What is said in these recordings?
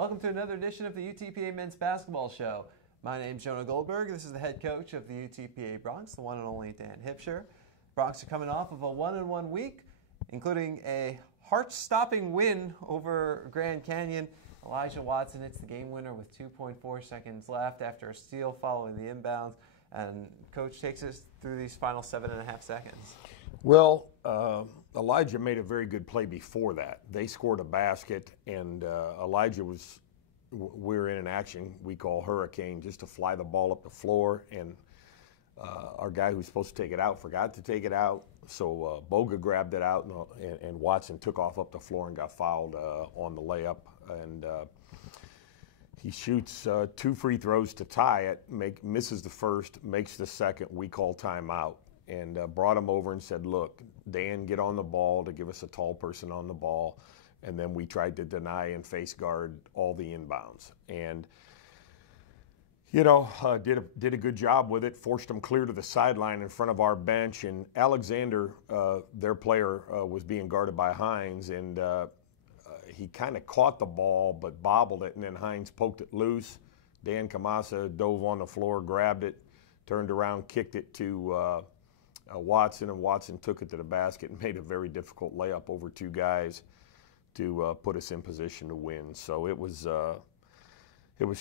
Welcome to another edition of the UTPA Men's Basketball Show. My name's Jonah Goldberg. This is the head coach of the UTPA Bronx, the one and only Dan Hipsher. Bronx are coming off of a 1-1 week, including a heart-stopping win over Grand Canyon. Elijah Watson hits the game winner with 2.4 seconds left after a steal following the inbounds. And Coach takes us through these final 7.5 seconds. Well, Elijah made a very good play before that. They scored a basket, and Elijah we're in an action we call hurricane, just to fly the ball up the floor, and our guy who's supposed to take it out forgot to take it out, so Boga grabbed it out, and Watson took off up the floor and got fouled on the layup, and he shoots 2 free throws to tie it, misses the first, makes the second. We call timeout, and brought him over and said, look, Dan, get on the ball to give us a tall person on the ball. And then we tried to deny and face guard all the inbounds. And, you know, did a good job with it, forced them clear to the sideline in front of our bench. And Alexander, their player, was being guarded by Hines, and he kind of caught the ball but bobbled it, and then Hines poked it loose. Dan Kamasa dove on the floor, grabbed it, turned around, kicked it to Watson, and Watson took it to the basket and made a very difficult layup over 2 guys to put us in position to win. So it was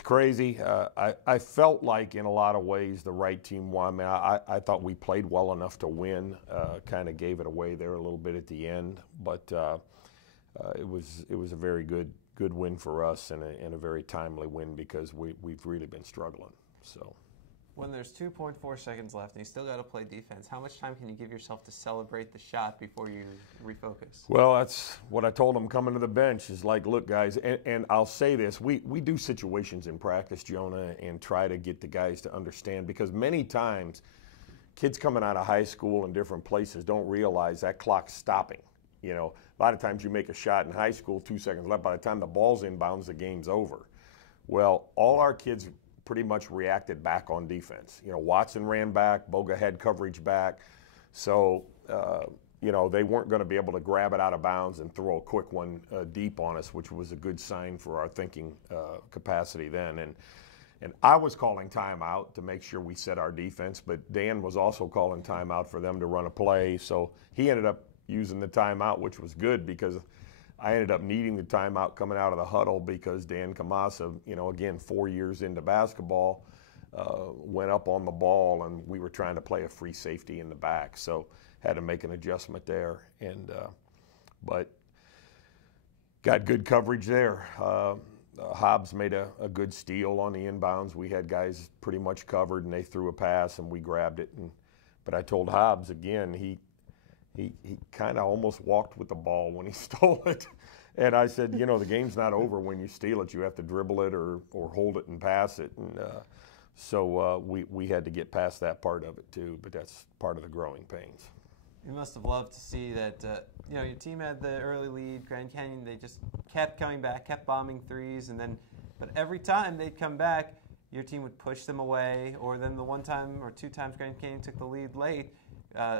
crazy. I felt like in a lot of ways the right team won. I mean, I thought we played well enough to win. Kind of gave it away there a little bit at the end, but it was a very good win for us, and a very timely win because we've really been struggling. So. When there's 2.4 seconds left and you still got to play defense, how much time can you give yourself to celebrate the shot before you refocus? Well, that's what I told them coming to the bench is like, look, guys, and I'll say this, we do situations in practice, Jonah, and try to get the guys to understand, because many times kids coming out of high school in different places don't realize that clock's stopping. You know, a lot of times you make a shot in high school, 2 seconds left. By the time the ball's inbounds, the game's over. Well, all our kids pretty much reacted back on defense. You know, Watson ran back, Boga had coverage back. So, you know, they weren't going to be able to grab it out of bounds and throw a quick one deep on us, which was a good sign for our thinking capacity then. And I was calling timeout to make sure we set our defense, but Dan was also calling timeout for them to run a play. So he ended up using the timeout, which was good because I ended up needing the timeout coming out of the huddle because Dan Kamasa, you know, again, 4 years into basketball, went up on the ball, and we were trying to play a free safety in the back. So had to make an adjustment there. And but got good coverage there. Hobbs made a good steal on the inbounds. We had guys pretty much covered, and they threw a pass, and we grabbed it. But I told Hobbs, again, he kind of almost walked with the ball when he stole it. And I said, you know, the game's not over when you steal it. You have to dribble it or hold it and pass it. And so we had to get past that part of it too, but that's part of the growing pains. You must have loved to see that, you know, your team had the early lead. Grand Canyon, they just kept coming back, kept bombing threes, but every time they'd come back, your team would push them away, or then the 1 time or 2 times Grand Canyon took the lead late,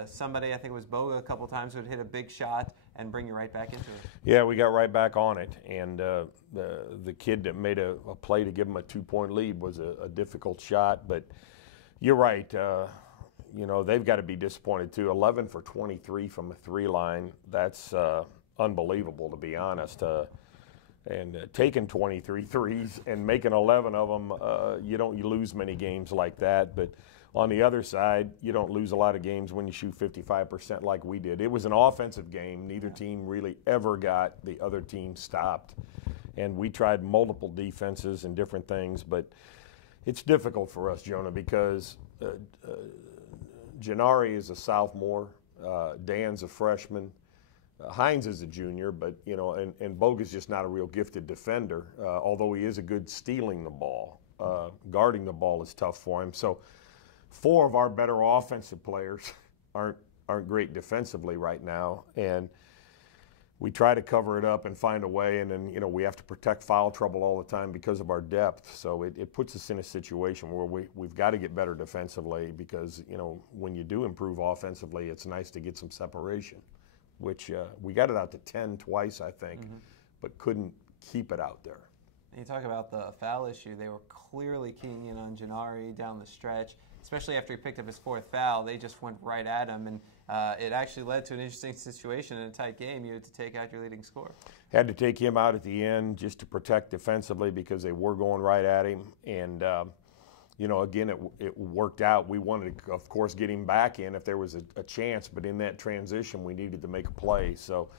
somebody, I think it was Boga, a couple times would hit a big shot and bring you right back into it. Yeah, we got right back on it, and the kid that made a play to give him a 2-point lead was a difficult shot, but you're right. You know, they've got to be disappointed too. 11 for 23 from a 3 line, that's unbelievable, to be honest. And taking 23 threes and making 11 of them, you lose many games like that. But on the other side, you don't lose a lot of games when you shoot 55% like we did. It was an offensive game. Neither team really ever got the other team stopped. And we tried multiple defenses and different things, but it's difficult for us, Jonah, because Gennari is a sophomore, Dan's a freshman, Hines is a junior, but, you know, and Boga's just not a real gifted defender, although he is a good stealing the ball. Guarding the ball is tough for him. So 4 of our better offensive players aren't great defensively right now, and we try to cover it up and find a way, and then, you know, we have to protect foul trouble all the time because of our depth. So it puts us in a situation where we've got to get better defensively because, you know, when you do improve offensively, it's nice to get some separation, which we got it out to 10 twice, I think, but couldn't keep it out there. You talk about the foul issue. They were clearly keying in on Janari down the stretch, especially after he picked up his 4th foul. They just went right at him, and it actually led to an interesting situation in a tight game. You had to take out your leading scorer. Had to take him out at the end just to protect defensively because they were going right at him. And, again, it worked out. We wanted to, of course, get him back in if there was a chance, but in that transition we needed to make a play. So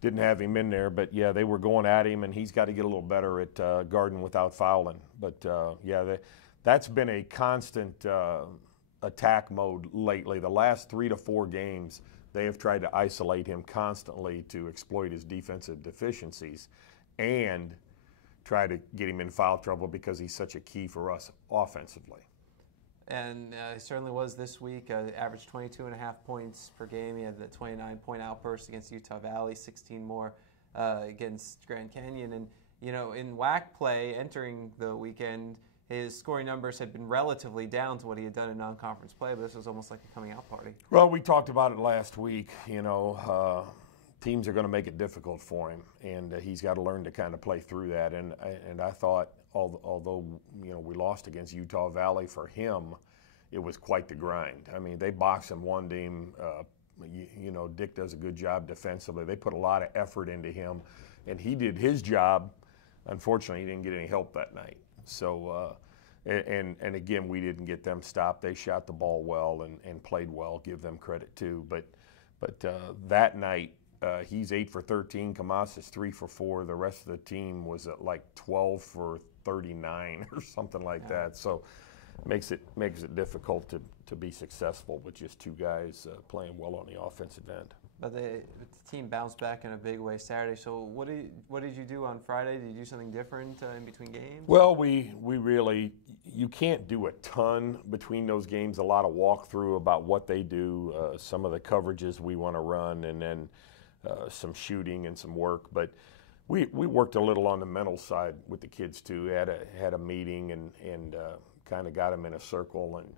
didn't have him in there. But, yeah, they were going at him, and he's got to get a little better at guarding without fouling. But, that's been a constant attack mode lately. The last 3 to 4 games, they have tried to isolate him constantly to exploit his defensive deficiencies and try to get him in foul trouble because he's such a key for us offensively. And he certainly was this week. Averaged 22.5 points per game. He had the 29-point outburst against Utah Valley, 16 more against Grand Canyon. And, in WAC play entering the weekend, his scoring numbers had been relatively down to what he had done in non-conference play, but this was almost like a coming-out party. Well, we talked about it last week. Teams are going to make it difficult for him, and he's got to learn to kind of play through that. And I thought, although we lost against Utah Valley, for him, it was quite the grind. I mean, they boxed him one team. Dick does a good job defensively. They put a lot of effort into him, and he did his job. Unfortunately, he didn't get any help that night. So, and again, we didn't get them stopped. They shot the ball well and played well. Give them credit too. But that night, he's 8 for 13. Kamas is 3 for 4. The rest of the team was at like 12 for 39 or something like that. So, makes it difficult to be successful with just 2 guys playing well on the offensive end. But the team bounced back in a big way Saturday. So what did you do on Friday? Did you do something different in between games? Well, we really, you can't do a ton between those games. A lot of walkthrough about what they do, some of the coverages we want to run, and then some shooting and some work. But we worked a little on the mental side with the kids too. Had a meeting and kind of got them in a circle and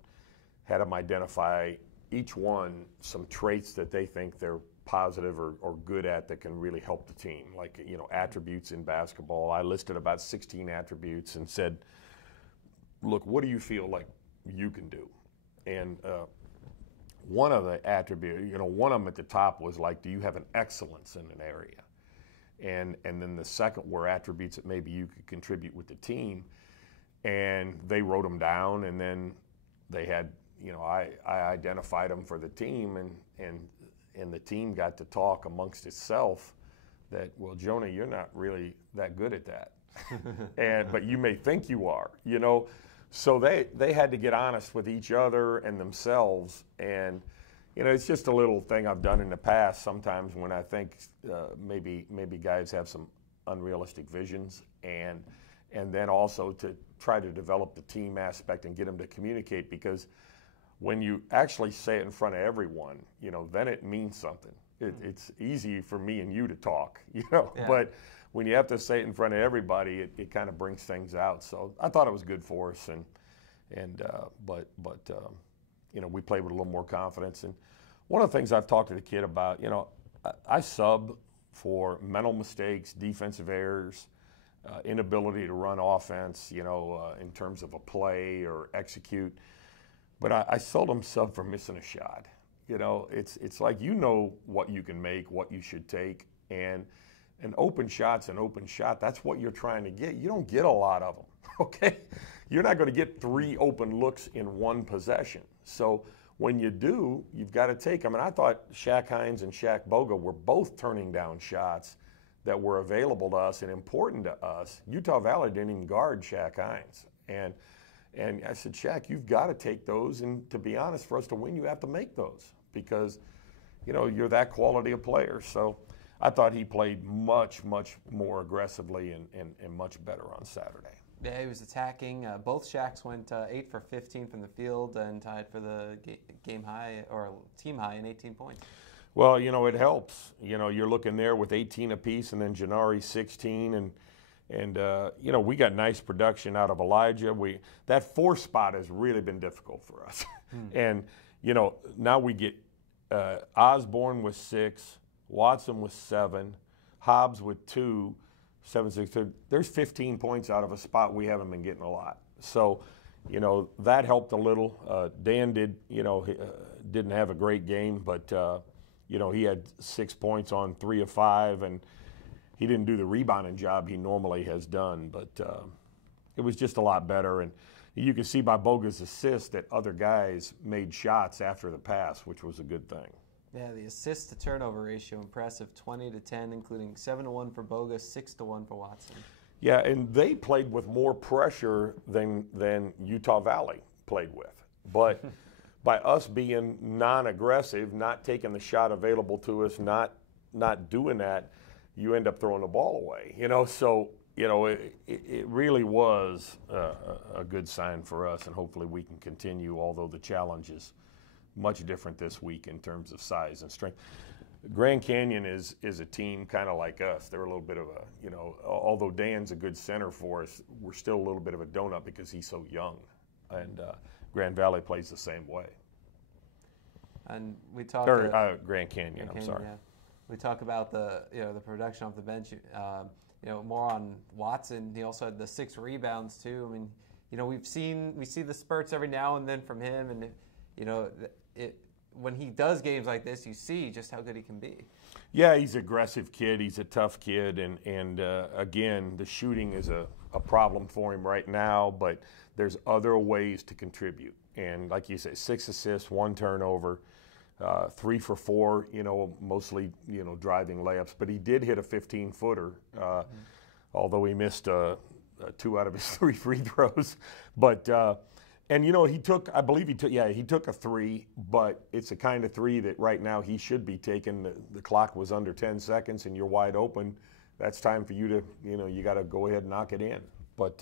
had them identify each one some traits that they think they're positive or good at that can really help the team, like attributes in basketball. I listed about 16 attributes and said, look, what do you feel like you can do? And one of the attributes, one of them at the top was like, do you have an excellence in an area? And then the second were attributes that maybe you could contribute with the team. And they wrote them down, and then they had, I identified them for the team, and the team got to talk amongst itself that, well, Jonah, you're not really that good at that. But you may think you are, So they had to get honest with each other and themselves. And, it's just a little thing I've done in the past sometimes when I think maybe guys have some unrealistic visions, and then also to try to develop the team aspect and get them to communicate, because when you actually say it in front of everyone, then it means something. It's easy for me and you to talk, Yeah. But when you have to say it in front of everybody, it kind of brings things out. So I thought it was good for us, but we played with a little more confidence. And one of the things I've talked to the kid about, I sub for mental mistakes, defensive errors, inability to run offense, in terms of a play or execute. But I seldom sub for missing a shot. It's like what you can make, what you should take, and an open shot's an open shot. That's what you're trying to get. You don't get a lot of them, okay? You're not going to get 3 open looks in one possession. So when you do, you've got to take them. And I thought Shaq Hines and Shaq Boga were both turning down shots that were available to us and important to us. Utah Valley didn't even guard Shaq Hines. And I said, Shaq, you've got to take those. And to be honest, for us to win, you have to make those because, you're that quality of player. So I thought he played much, much more aggressively and much better on Saturday. Yeah, he was attacking. Both Shaqs went 8 for 15 from the field and tied for the game high or team high in 18 points. Well, it helps. You're looking there with 18 apiece, and then Janari 16, and we got nice production out of Elijah. That 4th spot has really been difficult for us. And now we get Osborne with 6, Watson with 7, Hobbs with 2, 7-6. There's 15 points out of a spot we haven't been getting a lot. So, you know, that helped a little. Dan did, you know, didn't have a great game, but, you know, he had 6 points on 3 of 5, and he didn't do the rebounding job he normally has done, but it was just a lot better. And you can see by Boga's assist that other guys made shots after the pass, which was a good thing. Yeah, the assist to turnover ratio impressive, 20-10, including 7-1 for Boga, 6-1 for Watson. Yeah, and they played with more pressure than Utah Valley played with. But by us being non-aggressive, not taking the shot available to us, not doing that, you end up throwing the ball away. You know, so you know it really was a good sign for us, and hopefully we can continue. Although the challenge is much different this week in terms of size and strength. Grand Canyon is a team kind of like us. They're a little bit of a, you know, although Dan's a good center for us, we're still a little bit of a donut because he's so young. And Grand Valley plays the same way. And we talked Grand Canyon, I'm sorry. Yeah. We talk about the, you know, the production off the bench, you know, more on Watson. He also had the 6 rebounds too. I mean, you know, we see the spurts every now and then from him, and you know, when he does games like this, you see just how good he can be. Yeah, he's an aggressive kid. He's a tough kid, and again, the shooting is a problem for him right now, but there's other ways to contribute. And like you said, 6 assists, 1 turnover, 3 for 4, you know, mostly, you know, driving layups. But he did hit a 15-footer, although he missed 2 out of his 3 free throws. But and you know, he took a 3, but it's the kind of 3 that right now he should be taking. The clock was under 10 seconds, and you're wide open. That's time for you to, you know, you got to go ahead and knock it in. But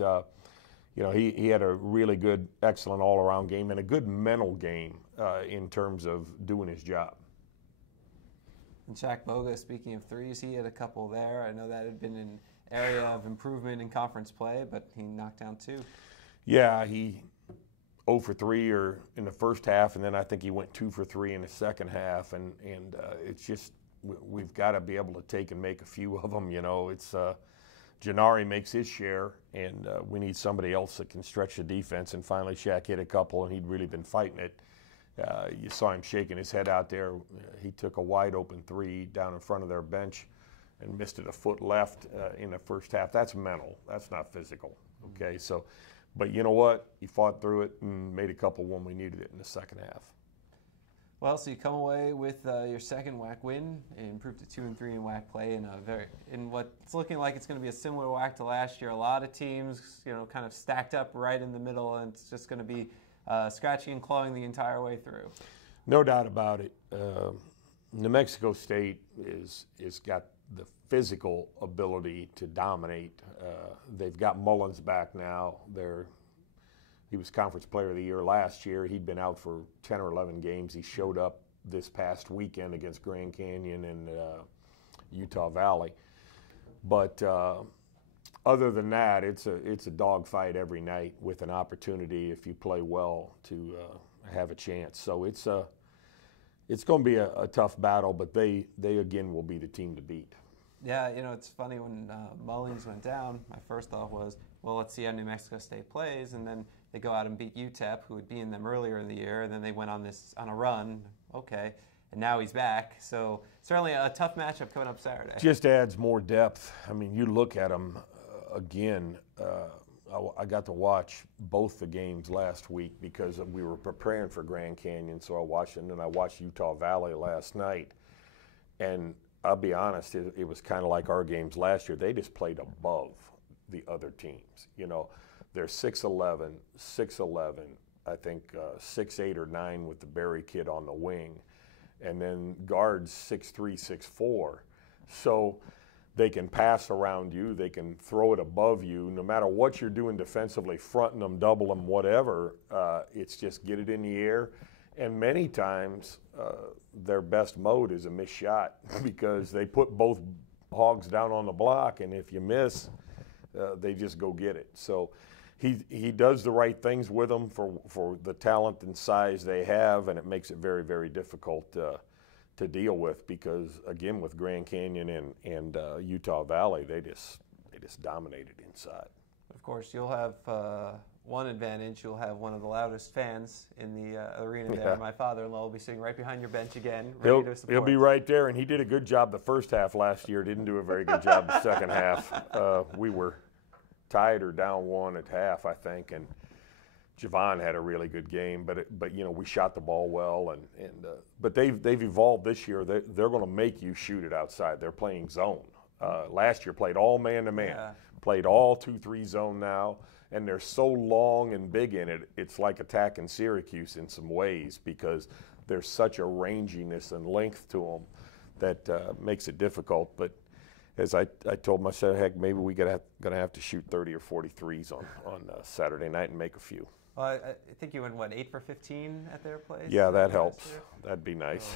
you know, he had a really good, excellent all-around game and a good mental game in terms of doing his job. And Shaq Boga, speaking of threes, he had a couple there. I know that had been an area of improvement in conference play, but he knocked down 2. Yeah, he 0 for 3 or in the first half, and then I think he went 2 for 3 in the second half. And it's just we've got to be able to take and make a few of them. You know, it's Janari makes his share, and we need somebody else that can stretch the defense. And finally, Shaq hit a couple, and he'd really been fighting it. You saw him shaking his head out there. He took a wide open 3 down in front of their bench and missed it a foot left in the first half. That's mental. That's not physical. Okay, so. But you know what? He fought through it and made a couple when we needed it in the second half. Well, so you come away with your second WAC win and improved to 2-3 in WAC play in what's looking like it's going to be a similar WAC to last year. A lot of teams, you know, kind of stacked up right in the middle, and it's just going to be scratching and clawing the entire way through. No doubt about it. New Mexico State is got the physical ability to dominate. They've got Mullins back now. He was Conference Player of the Year last year. He'd been out for 10 or 11 games. He showed up this past weekend against Grand Canyon and Utah Valley. But other than that, it's a dogfight every night with an opportunity, if you play well, to have a chance. So it's going to be a tough battle, but they again will be the team to beat. Yeah, you know, it's funny when Mullins went down, my first thought was, well, let's see how New Mexico State plays, and then they go out and beat UTEP, who had beaten them earlier in the year, and then they went on a run. Okay, and now he's back. So certainly a tough matchup coming up Saturday. Just adds more depth. I mean, you look at them again. I got to watch both the games last week because we were preparing for Grand Canyon, so I watched it, and then I watched Utah Valley last night. And I'll be honest, it was kind of like our games last year. They just played above the other teams. You know, they're 6'11", 6'11", I think 6'8" or 9 with the Berry kid on the wing, and then guards 6'3", 6'4". So they can pass around you, they can throw it above you, no matter what you're doing defensively, fronting them, double them, whatever. It's just get it in the air. And many times their best mode is a missed shot because they put both hogs down on the block, and if you miss, they just go get it. So he does the right things with them for the talent and size they have, and it makes it very, very difficult to deal with because, again, with Grand Canyon and Utah Valley, they They just dominated inside. Of course, you'll have one advantage. You'll have one of the loudest fans in the arena there. Yeah. My father-in-law will be sitting right behind your bench again, ready to support. He'll be right there, and he did a good job the first half last year. Didn't do a very good job the second half. We were tied or down one at half, I think, and Javon had a really good game. But you know, we shot the ball well, but they've evolved this year. They're going to make you shoot it outside. They're playing zone. Last year played all man-to-man. Yeah. Played all 2-3 zone now, and they're so long and big in it, it's like attacking Syracuse in some ways because there's such a ranginess and length to them that makes it difficult. But as I told myself, heck, maybe we're going to have to shoot 30 or 40 threes on Saturday night and make a few. Well, I think you went, 8 for 15 at their place? Yeah, that helps. That'd be nice.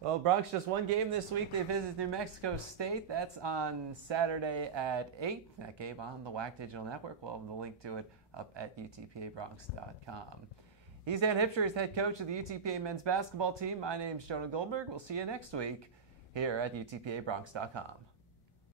Well, Bronx just one game this week. They visit New Mexico State. That's on Saturday at 8. That game on the WAC Digital Network. We'll have the link to it up at UTPABronx.com. He's Dan Hipsher. He's head coach of the UTPA men's basketball team. My name's Jonah Goldberg. We'll see you next week here at UTPABronx.com.